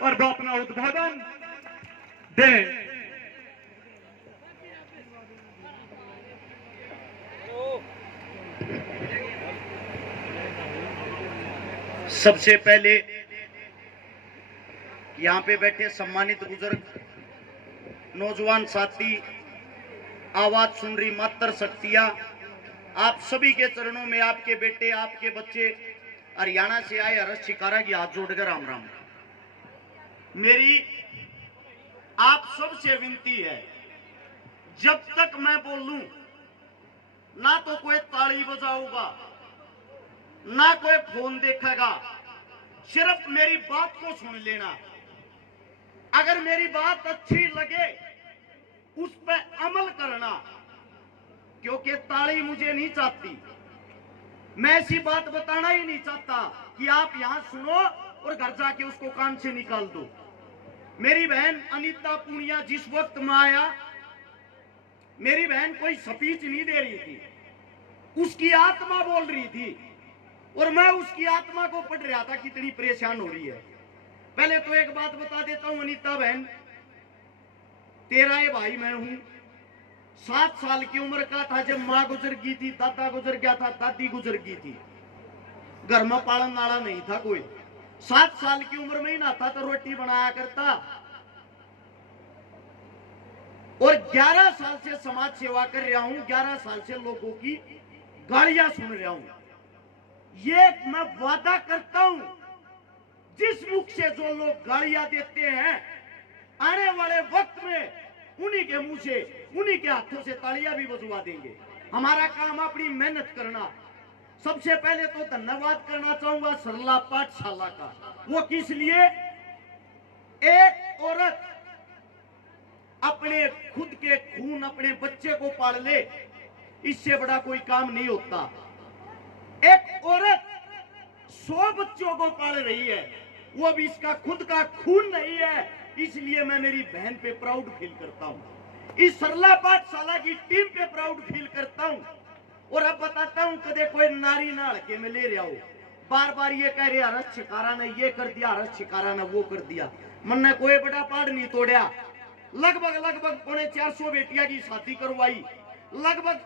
और वो अपना उद्बोधन दे। सबसे पहले यहाँ पे बैठे सम्मानित बुजुर्ग, नौजवान साथी, आवाज सुन रही मातर शक्तियां, आप सभी के चरणों में आपके बेटे, आपके बच्चे, हरियाणा से आए हर्ष शिकारा की हाथ जोड़कर राम राम। मेरी आप सबसे विनती है, जब तक मैं बोलूं ना तो कोई ताली बजाऊंगा, ना कोई फोन देखेगा, सिर्फ मेरी बात को सुन लेना। अगर मेरी बात अच्छी लगे उस पर अमल करना, क्योंकि ताली मुझे नहीं चाहती। मैं ऐसी बात बताना ही नहीं चाहता कि आप यहां सुनो और घर जाके उसको कान से निकाल दो। मेरी बहन अनीता पुनिया जिस वक्त में आया, मेरी बहन कोई स्पीच नहीं दे रही थी, उसकी आत्मा बोल रही थी और मैं उसकी आत्मा को पढ़ रहा था, कितनी परेशान हो रही है। पहले तो एक बात बता देता हूं अनीता बहन, तेरा ये भाई मैं हूं। 7 साल की उम्र का था जब माँ गुजर गई थी, दादा गुजर गया था, दादी गुजर गई थी, घर में पालन वाला नहीं था कोई। 7 साल की उम्र में ही ना था तो रोटी बनाया करता, और 11 साल से समाज सेवा कर रहा हूं, 11 साल से लोगों की गालियां सुन रहा हूं। ये मैं वादा करता हूं, जिस मुख से जो लोग गालियां देते हैं, आने वाले वक्त में उन्हीं के मुंह से, उन्हीं के हाथों से तालियां भी बजवा देंगे। हमारा काम अपनी मेहनत करना। सबसे पहले तो धन्यवाद करना चाहूंगा सरला पाठशाला का। वो किस लिए? एक औरत अपने खुद के खून अपने बच्चे को पाल ले, इससे बड़ा कोई काम नहीं होता। एक औरत 100 बच्चों को पाल रही है, वो भी इसका खुद का खून नहीं है, इसलिए मैं मेरी बहन पे प्राउड फील करता हूं, इस सरला पाठशाला की टीम पे प्राउड फील करता हूं। और अब बताता हूं, कदे कोई नारी ना हड़के में ले रहा हो, बार बार ये कह रहे हर्ष शिकारा ने ये कर दिया, हर्ष शिकारा ने वो कर दिया। मन ने कोई बड़ा पहाड़ नहीं तोड़ा। लगभग 450 बेटियां की शादी करवाई, लगभग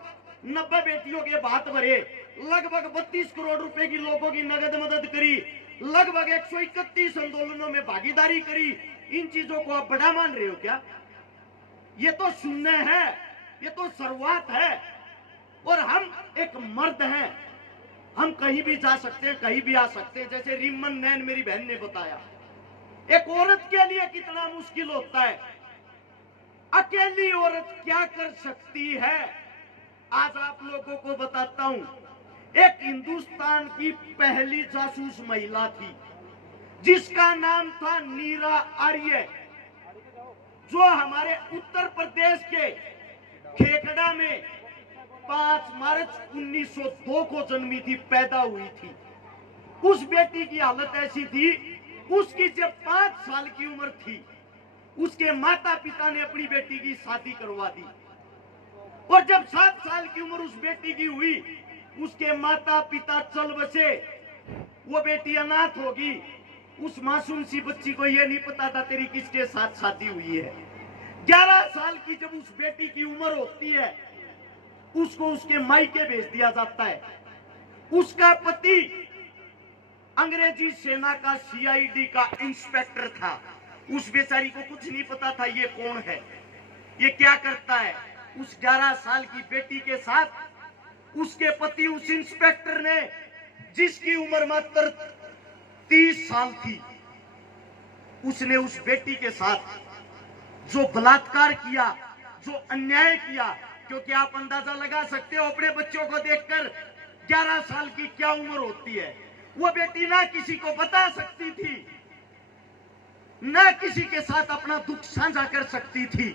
90 बेटियों के बात भरे, लगभग 32 करोड़ रुपए की लोगों की नगद मदद करी, लगभग 131 आंदोलनों में भागीदारी करी। इन चीजों को आप बड़ा मान रहे हो क्या? ये तो शून्य है, ये तो शुरुआत है। और हम एक मर्द हैं, हम कहीं भी जा सकते हैं, कहीं भी आ सकते हैं। जैसे रिमन नैन मेरी बहन ने बताया, एक औरत के लिए कितना मुश्किल होता है, अकेली औरत क्या कर सकती है। आज आप लोगों को बताता हूं, एक हिंदुस्तान की पहली जासूस महिला थी जिसका नाम था नीरा आर्य, जो हमारे उत्तर प्रदेश के खेखड़ा में 5 मार्च 1902 को जन्मी थी, पैदा हुई थी। उस बेटी की हालत ऐसी थी, उसकी जब 5 साल की उम्र थी, उसके माता पिता ने अपनी बेटी की शादी करवा दी। और जब 7 साल की उम्र उस बेटी की हुई, उसके माता पिता चल बसे, वो बेटी अनाथ होगी। उस मासूम सी बच्ची को यह नहीं पता था तेरी किसके साथ शादी हुई है। 11 साल की जब उस बेटी की उम्र होती है, उसको उसके मायके भेज दिया जाता है। उसका पति अंग्रेजी सेना का CID का इंस्पेक्टर था। उस बेचारी को कुछ नहीं पता था ये कौन है, ये क्या करता है। उस 11 साल की बेटी के साथ उसके पति, उस इंस्पेक्टर ने, जिसकी उम्र मात्र 30 साल थी, उसने उस बेटी के साथ जो बलात्कार किया, जो अन्याय किया, क्योंकि आप अंदाजा लगा सकते हो अपने बच्चों को देखकर 11 साल की क्या उम्र होती है। वो बेटी ना किसी को बता सकती थी, ना किसी के साथ अपना दुख साझा कर सकती थी।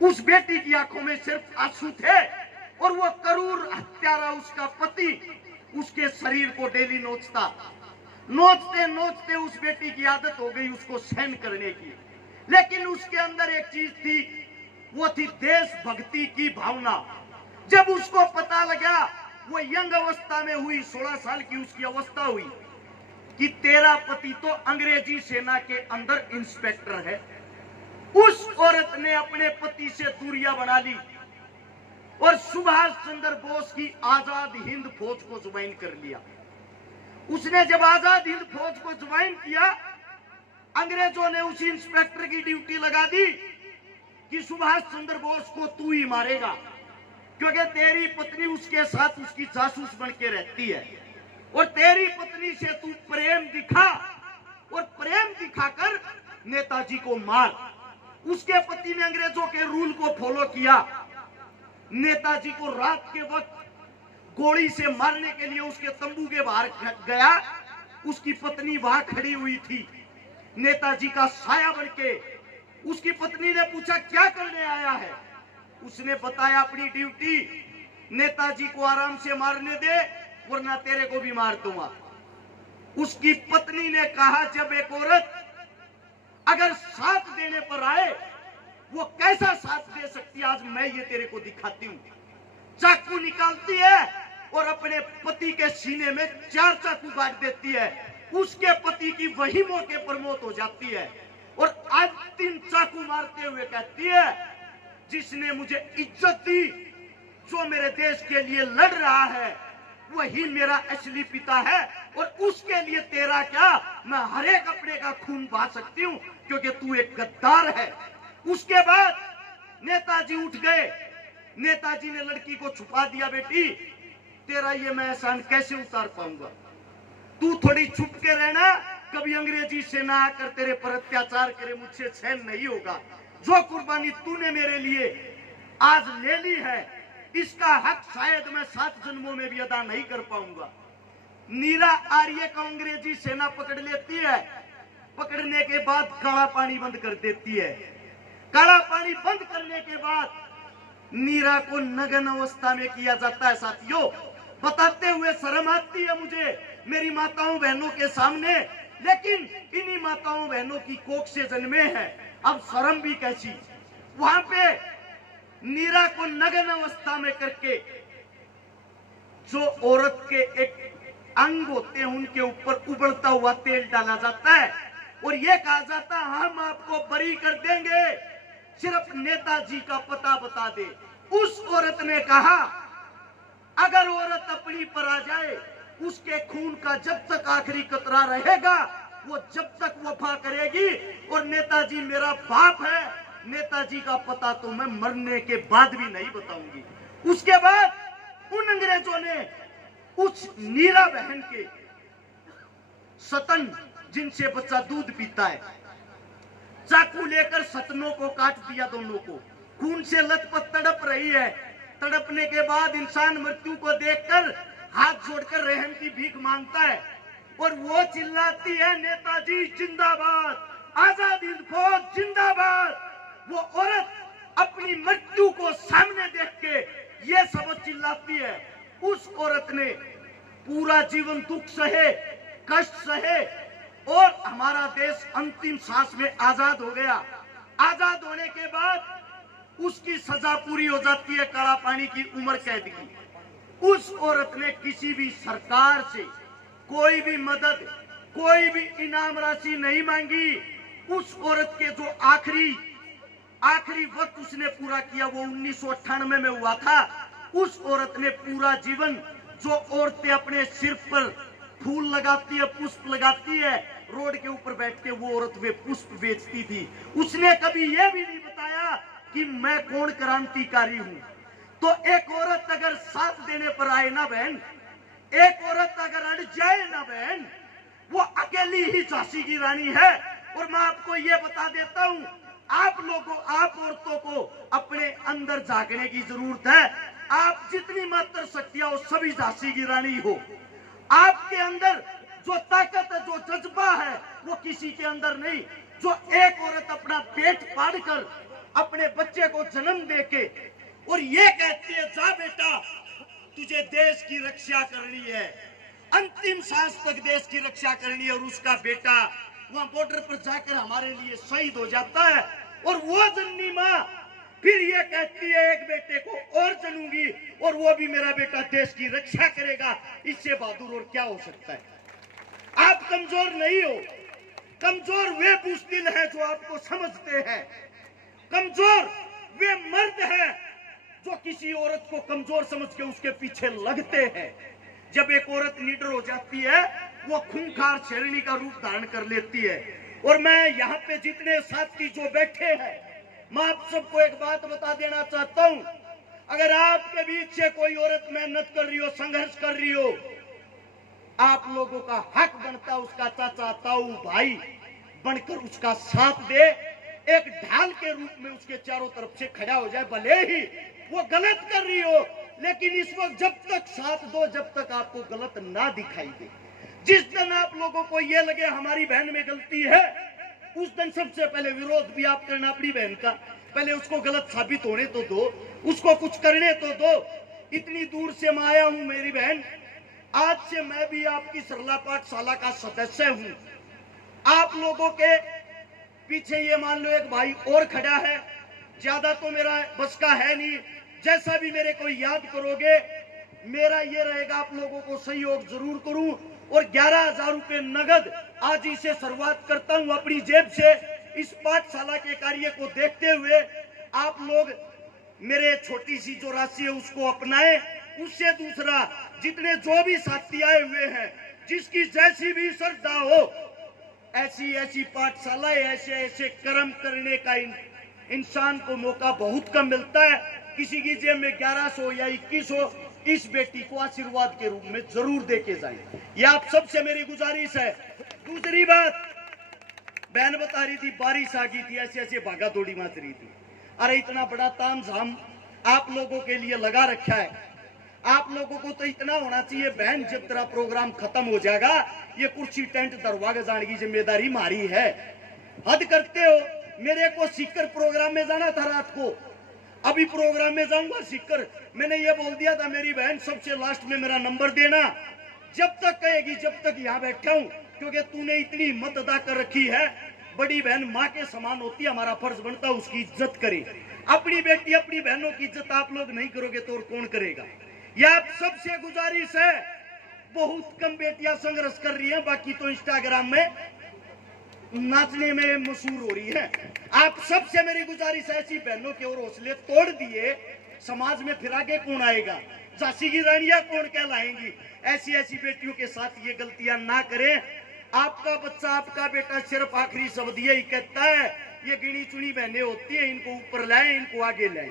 उस बेटी की आंखों में सिर्फ आंसू थे, और वो क्रूर हत्यारा उसका पति उसके शरीर को डेली नोचता। नोचते नोचते उस बेटी की आदत हो गई उसको सहन करने की। लेकिन उसके अंदर एक चीज थी, वो थी देशभक्ति की भावना। जब उसको पता लगा, वो यंग अवस्था में हुई, 16 साल की उसकी अवस्था हुई, कि तेरा पति तो अंग्रेजी सेना के अंदर इंस्पेक्टर है। उस औरत ने अपने पति से दूरियां बना ली और सुभाष चंद्र बोस की आजाद हिंद फौज को ज्वाइन कर लिया। उसने जब आजाद हिंद फौज को ज्वाइन किया, अंग्रेजों ने उसी इंस्पेक्टर की ड्यूटी लगा दी कि सुभाष चंद्र बोस को तू ही मारेगा, क्योंकि तेरी पत्नी उसके साथ उसकी जासूस बन के रहती है और तेरी पत्नी से तू प्रेम दिखा और प्रेम दिखाकर नेताजी को मार। उसके पति ने अंग्रेजों के रूल को फॉलो किया। नेताजी को रात के वक्त गोली से मारने के लिए उसके तंबू के बाहर गया। उसकी पत्नी वहां खड़ी हुई थी, नेताजी का साया बनके। उसकी पत्नी ने पूछा क्या करने आया है? उसने बताया अपनी ड्यूटी, नेताजी को आराम से मारने दे वरना तेरे को भी मार दूंगा। उसकी पत्नी ने कहा जब एक औरत अगर साथ देने पर आए वो कैसा साथ दे सकती है, आज मैं ये तेरे को दिखाती हूं। चाकू निकालती है और अपने पति के सीने में 4 चाकू काट देती है। उसके पति की वही मौके पर मौत हो जाती है और अंतिम चाकू मारते हुए कहती है जिसने मुझे इज्जत दी, जो मेरे देश के लिए लड़ रहा है, वही मेरा असली पिता है और उसके लिए तेरा क्या, मैं हर एक अपने का खून बहा सकती हूँ क्योंकि तू एक गद्दार है। उसके बाद नेताजी उठ गए। नेताजी ने लड़की को छुपा दिया, बेटी तेरा ये मैं एहसान कैसे उतार पाऊंगा, तू थोड़ी छुप के रहना, कभी अंग्रेजी सेना आकर तेरे पर अत्याचार करे मुझसे सहन नहीं होगा। जो कुर्बानी तूने मेरे लिए आज ले ली है इसका हक शायद मैं 7 जन्मों में भी अदा नहीं कर पाऊंगा। नीरा आर्य को अंग्रेजी सेना पकड़ लेती है। पकड़ने के बाद काला पानी बंद कर देती है। काला पानी बंद करने के बाद नीरा को नग्न अवस्था में किया जाता है। साथियों, बताते हुए शर्म आती है मुझे मेरी माताओं बहनों के सामने, लेकिन इन्हीं माताओं बहनों की कोख से जन्मे हैं, अब शर्म भी कैसी। वहां पे नीरा को नग्न अवस्था में करके जो औरत के एक अंग होते हैं उनके ऊपर उबलता हुआ तेल डाला जाता है और यह कहा जाता है हम आपको बरी कर देंगे, सिर्फ नेताजी का पता बता दे। उस औरत ने कहा अगर औरत अपनी पर आ जाए उसके खून का जब तक आखिरी कतरा रहेगा वो जब तक वफा करेगी और नेताजी मेरा बाप है, नेताजी का पता तो मैं मरने के बाद भी नहीं बताऊंगी। उसके बाद उन अंग्रेजों ने उस नीरा बहन के सतन, जिनसे बच्चा दूध पीता है, चाकू लेकर सतनों को काट दिया। दोनों को खून से लथपथ तड़प रही है। तड़पने के बाद इंसान मृत्यु को देखकर हाथ जोड़कर रहम की भीख मांगता है और वो चिल्लाती है नेताजी जिंदाबाद, आजाद हिंद फौज जिंदाबाद। वो औरत अपनी मृत्यु को सामने देख के ये शब्द चिल्लाती है। उस औरत ने पूरा जीवन दुख सहे, कष्ट सहे और हमारा देश अंतिम सांस में आजाद हो गया। आजाद होने के बाद उसकी सजा पूरी हो जाती है, काला पानी की उम्र कैद की। उस औरत ने किसी भी सरकार से कोई भी मदद, कोई भी इनाम राशि नहीं मांगी। उस औरत के जो आखिरी वक्त उसने पूरा किया वो 1998 में हुआ था। उस औरत ने पूरा जीवन, जो औरतें अपने सिर पर फूल लगाती है, पुष्प लगाती है, रोड के ऊपर बैठ के वो औरत वे पुष्प बेचती थी, उसने कभी यह भी नहीं बताया कि मैं कौन क्रांतिकारी हूं। तो एक औरत अगर साथ देने पर आए ना बहन, एक औरत अगर अड़ जाए ना बहन, वो अकेली ही झांसी की रानी है। और मैं आपको ये बता देता हूं, आप लोगों, आप औरतों को अपने अंदर झांकने की जरूरत है। आप जितनी मात्र शक्तियां हो सभी झांसी की रानी हो। आपके अंदर जो ताकत है, जो जज्बा है, वो किसी के अंदर नहीं। जो एक औरत अपना पेट फाड़ कर अपने बच्चे को जन्म देके और ये कहती है जा बेटा तुझे देश की रक्षा करनी है, अंतिम सांस तक देश की रक्षा करनी है, और उसका बेटा वहां बॉर्डर पर जाकर हमारे लिए शहीद हो जाता है। और वो जननी माँ फिर ये कहती है एक बेटे को और जनूंगी और वो भी मेरा बेटा देश की रक्षा करेगा। इससे बहादुर और क्या हो सकता है। आप कमजोर नहीं हो। कमजोर वे बुज़दिल हैं जो आपको समझते हैं। कमजोर वे मर्द हैं जो किसी औरत को कमजोर समझ के उसके पीछे लगते हैं। जब एक औरत लीडर हो जाती है, वो खूंखार शेरनी का रूप धारण कर लेती है। और मैं यहाँ पे जितने साथी जो बैठे हैं, मैं आप सबको एक बात बता देना चाहता हूँ, अगर आपके बीच से कोई औरत मेहनत कर रही हो, संघर्ष कर रही हो, आप लोगों का हक बनता उसका चाचा ताऊ भाई बनकर उसका साथ दे, एक ढाल के रूप में उसके चारों तरफ से खड़ा हो जाए। भले ही वो गलत कर रही हो, लेकिन इस वक्त जब तक साथ दो, जब तक आपको गलत ना दिखाई दे। जिस दिन आप लोगों को ये लगे हमारी बहन में गलती है, उस दिन सबसे पहले विरोध भी आप करना अपनी बहन का। पहले उसको गलत साबित होने तो दो, उसको कुछ करने तो दो। इतनी दूर से मैं आया हूं मेरी बहन, आज से मैं भी आपकी सरला पाठशाला का सदस्य हूं। आप लोगों के पीछे ये मान लो एक भाई और खड़ा है, ज्यादा तो मेरा बस का है नहीं। जैसा भी मेरे को याद करोगे, मेरा ये रहेगा आप लोगों को सहयोग जरूर करूं। और 11,000 रुपए नगद आज ही से शुरुआत करता हूं अपनी जेब से। इस पाठशाला के कार्य को देखते हुए आप लोग मेरे छोटी सी जो राशि है उसको अपनाएं। उससे दूसरा, जितने जो भी साथी आए हुए हैं, जिसकी जैसी भी श्रद्धा हो, ऐसी ऐसी पाठशालाएं, ऐसे ऐसे कर्म करने का इंसान को मौका बहुत कम मिलता है। किसी की जेब में 1100 या 2100 इस बेटी को आशीर्वाद के रूप में जरूर देके जाए। ये आप सबसे मेरी गुजारिश है। दूसरी बात, बहन बता रही थी बारिश आ गई थी, ऐसे ऐसे भागा दौड़ी माच रही थी। अरे इतना बड़ा तामझाम आप लोगों के लिए लगा रखा है। आप लोगों को तो इतना होना चाहिए, बहन जब तेरा प्रोग्राम खत्म हो जाएगा, ये कुर्सी टेंट दरवाजा जाने की जिम्मेदारी मारी है। हद करते हो। मेरे को सीकर प्रोग्राम में जाना था रात को, अभी प्रोग्राम में जाऊंगा सीकर। मैंने ये बोल दिया था मेरी बहन सबसे लास्ट में मेरा नंबर देना, जब तक कहेगी जब तक यहाँ बैठा हूँ, क्योंकि तूने इतनी हिम्मत अदा कर रखी है। बड़ी बहन माँ के समान होती है, हमारा फर्ज बनता है उसकी इज्जत करे। अपनी बेटी अपनी बहनों की इज्जत आप लोग नहीं करोगे तो और कौन करेगा। यह आप सबसे गुजारिश है। बहुत कम बेटियां संघर्ष कर रही हैं, बाकी तो इंस्टाग्राम में नाचने में मशहूर हो रही है। आप सबसे मेरी गुजारिश है, ऐसी बहनों के और हौसले तोड़ दिए, समाज में फिर आगे कौन आएगा, झांसी की रानियां कौन कहलाएंगी। ऐसी ऐसी बेटियों के साथ ये गलतियां ना करें। आपका बच्चा आपका बेटा सिर्फ आखिरी शब्द यही कहता है, ये गिनी चुनी बहनें होती है, इनको ऊपर लाएं, इनको आगे लाएं।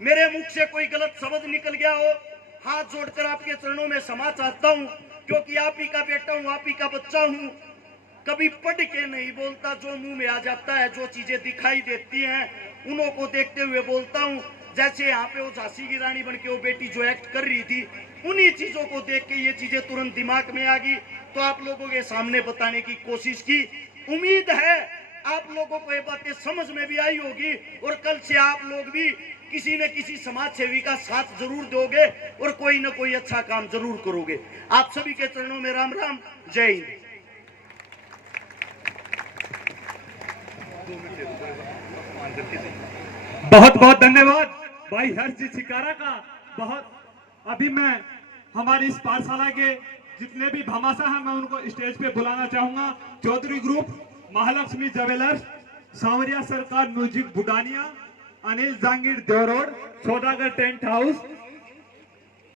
मेरे मुख से कोई गलत शब्द निकल गया हो, हाथ जोड़कर आपके चरणों में क्षमा चाहता हूं, क्योंकि आप ही का बेटा हूं, आप ही का बच्चा हूं। कभी पढ़ के नहीं बोलता, जो मुंह में आ जाता है, जो चीजें दिखाई देती हैं उन्हों को देखते हुए बोलता हूं। जैसे यहाँ पे वो झांसी की रानी बन के वो बेटी जो एक्ट कर रही थी, उन्हीं चीजों को देख के ये चीजें तुरंत दिमाग में आ गई, तो आप लोगों के सामने बताने की कोशिश की। उम्मीद है आप लोगों को ये बातें समझ में भी आई होगी, और कल से आप लोग भी किसी न किसी समाज सेवी का साथ जरूर दोगे और कोई न कोई अच्छा काम जरूर करोगे। आप सभी के चरणों में राम राम, जय हिंद। बहुत बहुत धन्यवाद भाई हर्ष शिकारा का। बहुत अभी मैं हमारी इस पाठशाला के जितने भी भामाशाह हैं, मैं उनको स्टेज पे बुलाना चाहूंगा। चौधरी ग्रुप, महालक्ष्मी ज्वेलर्स, सांवरिया सरकार म्यूजिक बुडानिया, अनिल जांगीर देवरोड, सौदागर टेंट हाउस,